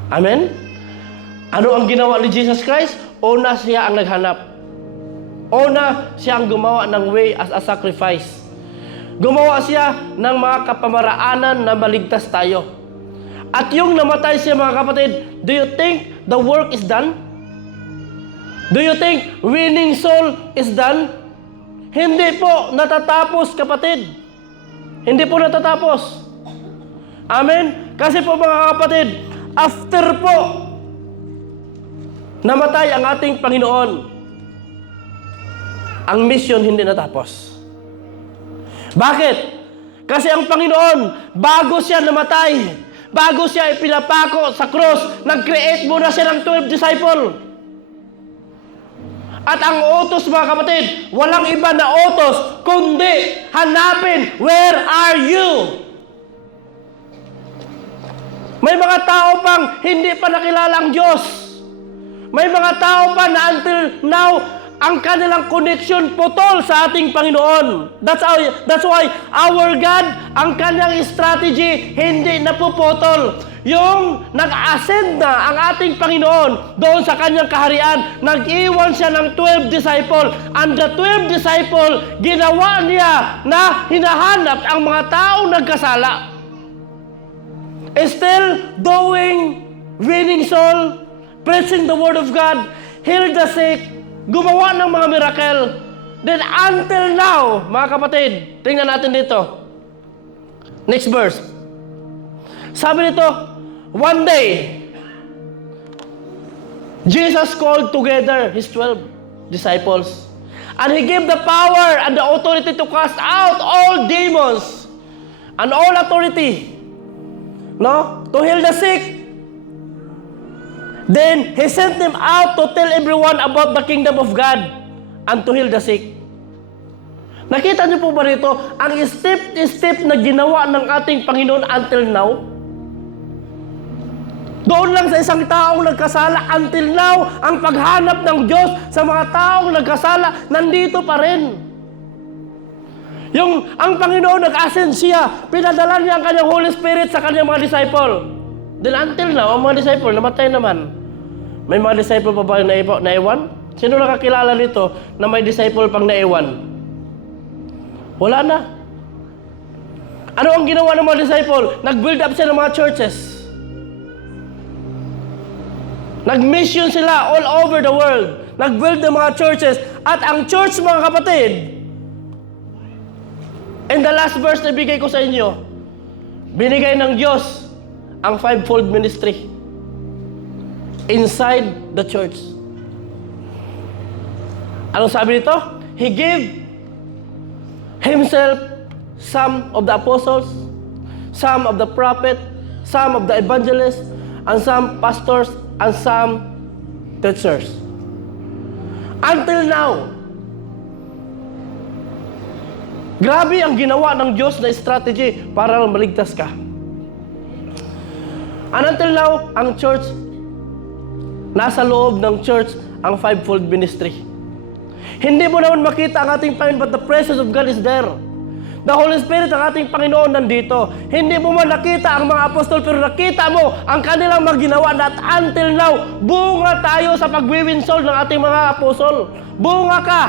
Amen? Ano ang ginawa ni Jesus Christ? Una siya ang naghanap. Una siya ang gumawa ng way as a sacrifice. Gumawa siya ng mga kapamaraanan na maligtas tayo. At yung namatay siya mga kapatid, do you think the work is done? Do you think winning soul is done? Hindi po natatapos kapatid. Hindi po natatapos. Amen? Kasi po mga kapatid, after po namatay ang ating Panginoon, ang mission hindi natapos. Bakit? Kasi ang Panginoon, bago siya namatay, bago siya ipinapako sa cross, nag-create muna siya ng 12 disciple. At ang utos mga kapatid, walang iba na utos, kundi hanapin, where are you? May mga tao pang hindi pa nakilala ang Diyos. May mga tao pa na until now, ang kanilang connection putol sa ating Panginoon. That's why our God, ang kanyang strategy, hindi napuputol. Yung nag-ascend na ang ating Panginoon doon sa kanyang kaharian, nag-iwan siya ng 12 disciple. And the 12 disciple, ginawa niya na hinahanap ang mga taong nagkasala. Still doing winning soul, preaching the word of God, heal the sick, gumawa ng mga miracle. Then until now, mga kapatid, tingnan natin dito. Next verse. Sabi nito, one day, Jesus called together His 12 disciples. And He gave the power and the authority to cast out all demons and all authority, to heal the sick. Then, He sent them out to tell everyone about the kingdom of God and to heal the sick. Nakita niyo po ba rito ang step na ginawa ng ating Panginoon until now? Doon lang sa isang taong nagkasala, until now, ang paghanap ng Diyos sa mga taong nagkasala, nandito pa rin. Ang Panginoon nag-ascend siya, pinadala niya ang kanyang Holy Spirit sa kanyang mga disciple. Then until now, ang mga disciple namatay naman. May mga disciple pa ba naiwan? Sino nakakilala nito na may disciple pang naiwan? Wala na. Ano ang ginawa ng mga disciple? Nag-build up sila ng mga churches. Nag-mission sila all over the world. Nag-build ng mga churches. At ang church, mga kapatid, in the last verse na bigay ko sa inyo, binigay ng Diyos ang fivefold ministry inside the church. Anong sabi nito? He gave Himself some of the apostles, some of the prophets, some of the evangelists, and some pastors, and some teachers. Until now, grabe ang ginawa ng Diyos na strategy para maligtas ka. And until now, ang church, nasa loob ng church ang fivefold ministry. Hindi mo naman makita ang ating Panginoon, but the presence of God is there. The Holy Spirit, ang ating Panginoon, nandito. Hindi mo man nakita ang mga apostol, pero nakita mo ang kanilang mga ginawa. At until now, bunga tayo sa pag-win soul ng ating mga apostol. Bunga ka.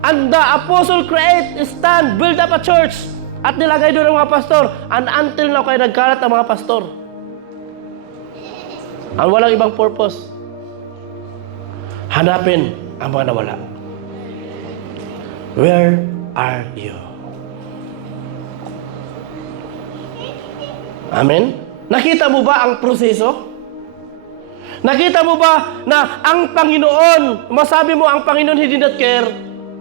And the apostle create, stand, build up a church. At nilagay doon ang mga pastor. And until now, kaya nagkalat ang mga pastor. Ang walang ibang purpose. Hanapin ang mga nawala. Where are you? Amen? Nakita mo ba ang proseso? Nakita mo ba na ang Panginoon, masabi mo ang Panginoon he did not care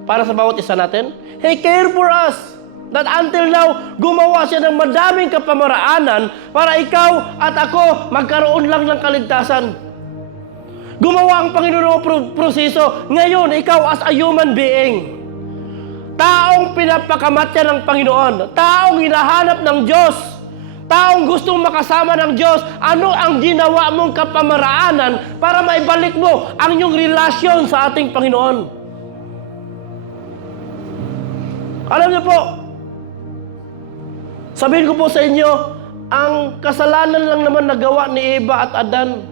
para sa bawat isa natin? He care for us. That until now, gumawa siya ng madaming kapamaraanan para ikaw at ako magkaroon lang ng kaligtasan. Gumawa ang Panginoon ng proseso. Ngayon, ikaw as a human being, taong pinapakamatya ng Panginoon, taong hinahanap ng Diyos, taong gustong makasama ng Diyos, ano ang ginawa mong kapamaraanan para maibalik mo ang iyong relasyon sa ating Panginoon? Alam niyo po, sabihin ko po sa inyo, ang kasalanan lang naman nagawa ni Eva at Adan,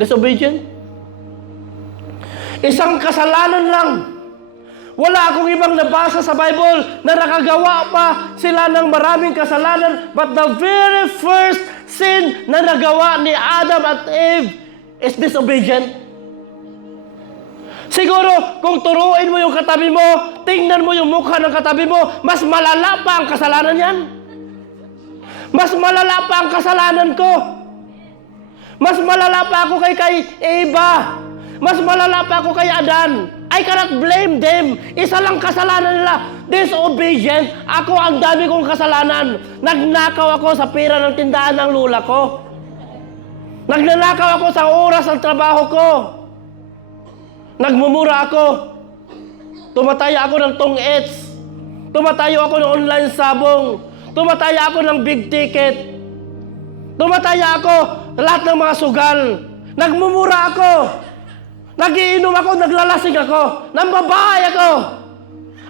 disobedient. Isang kasalanan lang. Wala akong ibang nabasa sa Bible na nakagawa pa sila ng maraming kasalanan. But the very first sin na nagawa ni Adam at Eve is disobedient. Siguro, kung turuin mo yung katabi mo, tingnan mo yung mukha ng katabi mo, mas malala pa ang kasalanan yan. Mas malala pa ang kasalanan ko. Mas malala pa ako kay Eva. Mas malala pa ako kay Adan. I cannot blame them. Isa lang kasalanan nila. Disobedient. Ako ang dami kong kasalanan. Nagnakaw ako sa pera ng tindahan ng lula ko. Nagnanakaw ako sa oras ng trabaho ko. Nagmumura ako. Tumataya ako ng tong-ets. Tumatayo ako ng online sabong. Tumataya ako ng big ticket. Tumataya ako lahat ng mga sugal. Nagmumura ako. Nagiinom ako, naglalasing ako, nambabahay ako.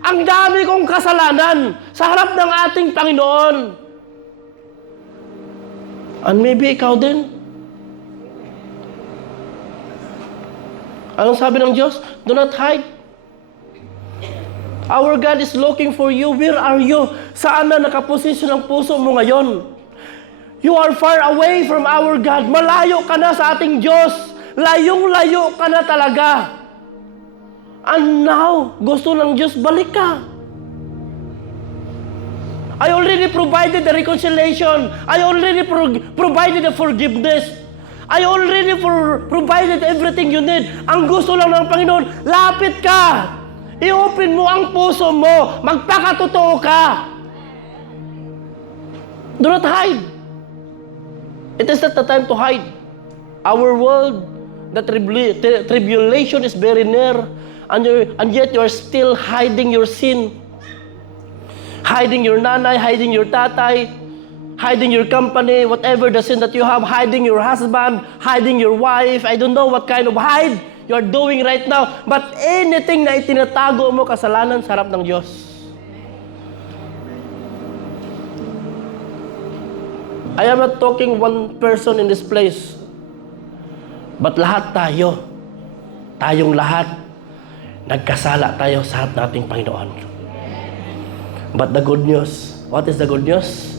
Ang dami kong kasalanan sa harap ng ating Panginoon. And maybe ikaw din. Anong sabi ng Diyos? Do not hide. Our God is looking for you. Where are you? Saan na nakaposisyon ang puso mo ngayon? You are far away from our God. Malayo ka na sa ating Diyos. Layong-layo ka na talaga. And now, gusto ng Diyos, balik ka. I already provided the reconciliation. I already provided the forgiveness. I already provided everything you need. Ang gusto lang ng Panginoon, lapit ka. I-open mo ang puso mo. Magpakatotoo ka. Do not hide. It is not the time to hide. Our world, the tribulation is very near, and yet you are still hiding your sin. Hiding your nanay, hiding your tatay, hiding your company, whatever the sin that you have, hiding your husband, hiding your wife. I don't know what kind of hide you are doing right now. But anything na itinatago mo, kasalanan sa harap ng Diyos. I am not talking one person in this place. But lahat tayo, tayong lahat, nagkasala tayo sa harap nating Panginoon. But the good news, what is the good news?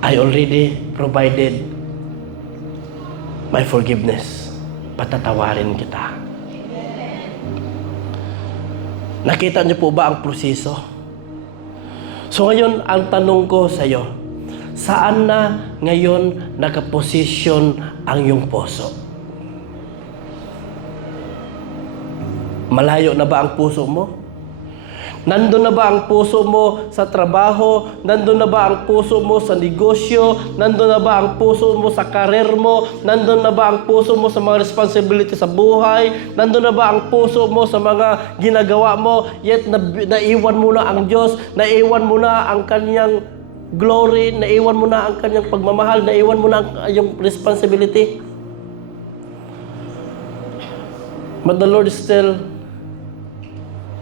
I already provided my forgiveness. Patatawarin kita. Nakita niyo po ba ang proseso? So ngayon, ang tanong ko sa iyo, saan na ngayon nakaposisyon ang iyong puso? Malayo na ba ang puso mo? Nandun na ba ang puso mo sa trabaho? Nandun na ba ang puso mo sa negosyo? Nandun na ba ang puso mo sa karir mo? Nandun na ba ang puso mo sa mga responsibility sa buhay? Nandun na ba ang puso mo sa mga ginagawa mo? Yet naiwan mo na ang Diyos, naiwan mo na ang Kanyang glory, naiwan mo na ang Kanyang pagmamahal, naiwan mo na ang iyong responsibility. But the Lord is still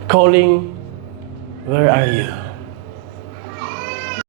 calling, where are you?